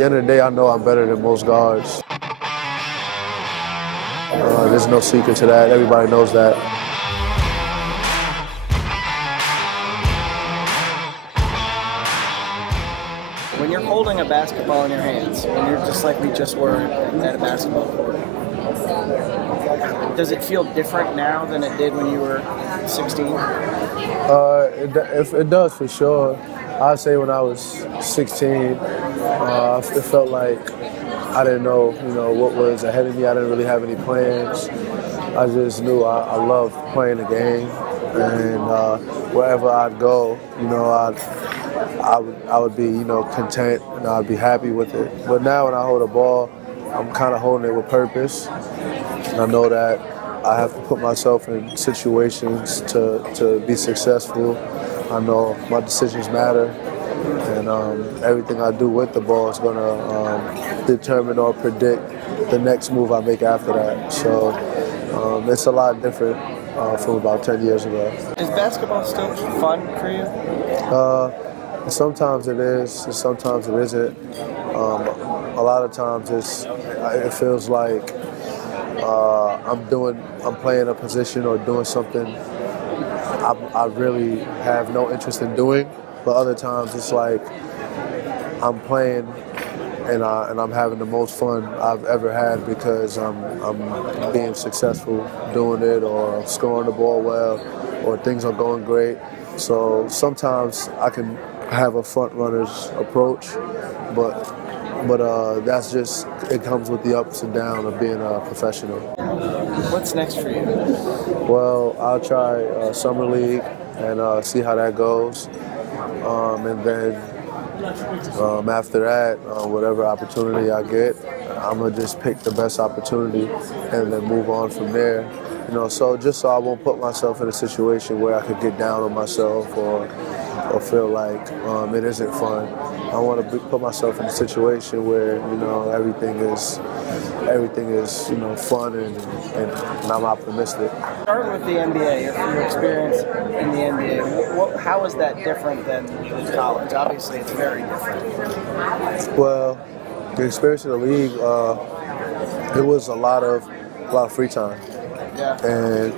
the end of the day, I know I'm better than most guards. There's no secret to that. Everybody knows that. When you're holding a basketball in your hands, and you're just like we just were at a basketball court, does it feel different now than it did when you were 16? It does for sure. I'd say when I was 16, it felt like I didn't know, what was ahead of me. I didn't really have any plans. I just knew I loved playing the game, and wherever I'd go, I would be, content, and I'd be happy with it. But now when I hold a ball, I'm kind of holding it with purpose. And I know that I have to put myself in situations to be successful. I know my decisions matter, and everything I do with the ball is going to determine or predict the next move I make after that. So it's a lot different from about 10 years ago. Is basketball still fun for you? Sometimes it is, and sometimes it isn't. A lot of times it feels like I'm playing a position or doing something I really have no interest in doing. But other times it's like I'm playing and I'm having the most fun I've ever had because I'm being successful doing it, or scoring the ball well, or things are going great. So sometimes I can have a front runner's approach, but that's just, it comes with the ups and downs of being a professional. What's next for you? Well, I'll try Summer League and see how that goes. And then after that, whatever opportunity I get, I'm going to just pick the best opportunity and then move on from there. So just so I won't put myself in a situation where I could get down on myself or feel like it isn't fun. I want to put myself in a situation where everything is fun and I'm optimistic. Start with the NBA. Your experience in the NBA. How is that different than college? Obviously, it's very different. Well, the experience in the league, it was a lot of free time. Yeah. And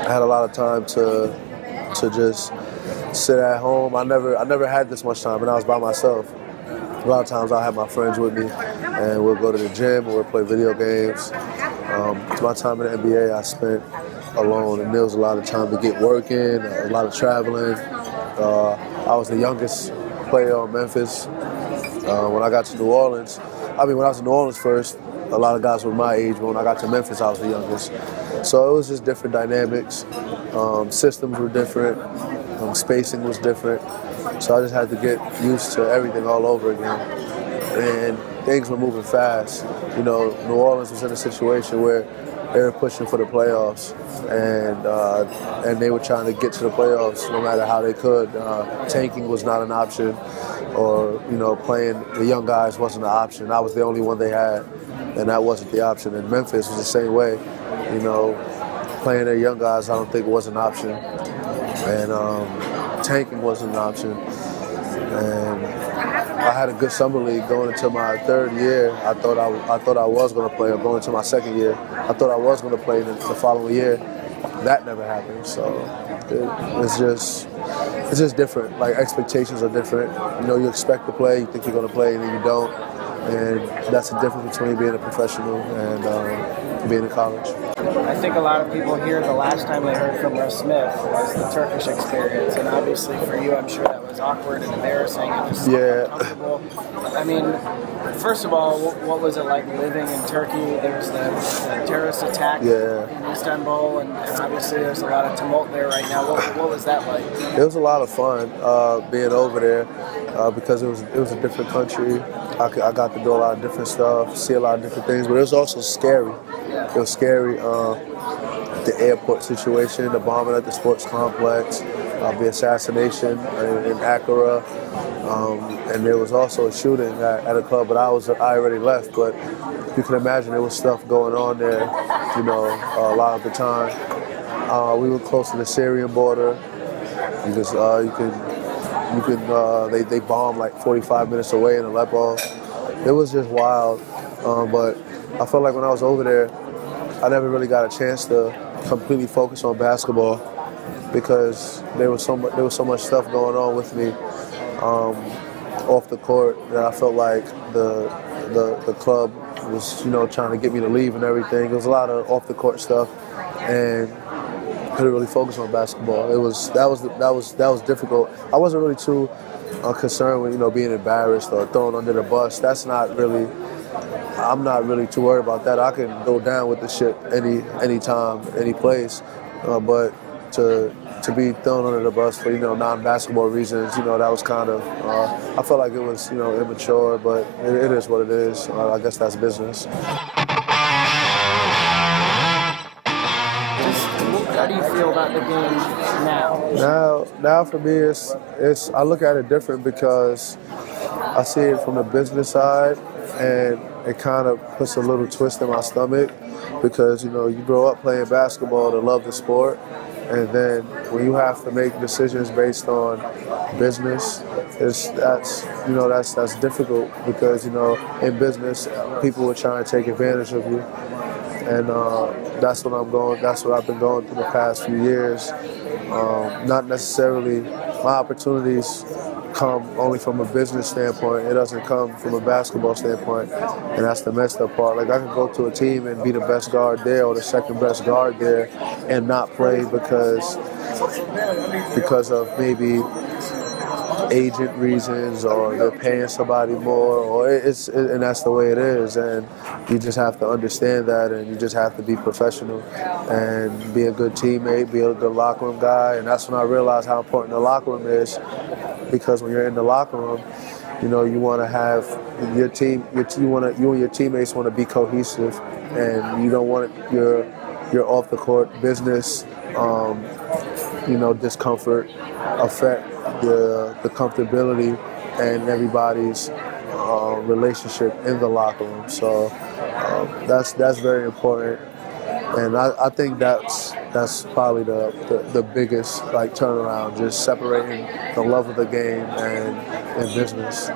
I had a lot of time to just sit at home. I never had this much time, and I was by myself. A lot of times I have my friends with me, and we'll go to the gym or we'll play video games. My time in the NBA I spent alone, and there was a lot of time to get work in, a lot of traveling. I was the youngest player on Memphis. When I got to New Orleans, when I was in New Orleans first, a lot of guys were my age, but when I got to Memphis, I was the youngest. So it was just different dynamics. Systems were different. Spacing was different. So I just had to get used to everything all over again. And things were moving fast. New Orleans was in a situation where they were pushing for the playoffs, and they were trying to get to the playoffs no matter how they could. Tanking was not an option, or playing the young guys wasn't an option. I was the only one they had, and that wasn't the option. And Memphis was the same way. Playing their young guys, I don't think was an option, and tanking wasn't an option. And I had a good summer league going into my third year. I thought I was going to play, or going into my second year. I thought I was going to play the following year. That never happened. So it's just different. Like, expectations are different. You expect to play, you think you're going to play, and then you don't. And that's the difference between being a professional and being in college. I think a lot of people here, the last time they heard from Russ Smith was the Turkish Experience, and obviously for you, I'm sure that was awkward and embarrassing and just uncomfortable. First of all, what was it like living in Turkey? There was the terrorist attack in Istanbul, and obviously there's a lot of tumult there right now. What was that like? It was a lot of fun being over there because it was a different country. I got to do a lot of different stuff, see a lot of different things, but it was also scary. It was scary, the airport situation, the bombing at the sports complex, the assassination in Ankara, and there was also a shooting at a club, but I already left. But you can imagine there was stuff going on there, a lot of the time. We were close to the Syrian border because they bombed like 45 minutes away in Aleppo. It was just wild. But I felt like when I was over there, I never really got a chance to completely focus on basketball because there was so much stuff going on with me off the court that I felt like the club was, trying to get me to leave and everything. There was a lot of off the court stuff, and couldn't really focus on basketball. That was difficult. I wasn't really too concerned with being embarrassed or thrown under the bus. I'm not really too worried about that. I can go down with the shit any time, any place, but to be thrown under the bus for non-basketball reasons, that was kind of I felt like it was immature, but it is what it is. I guess that's business. How do you feel about the game now? Now for me, it's I look at it different because I see it from the business side, and it kind of puts a little twist in my stomach because you grow up playing basketball to love the sport, and then when you have to make decisions based on business, that's difficult because in business people are trying to take advantage of you. And that's what I've been going through the past few years. Not necessarily my opportunities come only from a business standpoint. It doesn't come from a basketball standpoint, and that's the messed up part. Like I could go to a team and be the best guard there or the second best guard there, and not play because of maybe agent reasons or they're paying somebody more, and that's the way it is, and you just have to understand that, and you just have to be professional and be a good teammate, be a good locker room guy. And that's when I realized how important the locker room is, because when you're in the locker room, you want to have your team, you and your teammates want to be cohesive, and you don't want your off the court business discomfort affect the comfortability and everybody's relationship in the locker room. So that's very important, and I think that's probably the biggest turnaround, just separating the love of the game and business.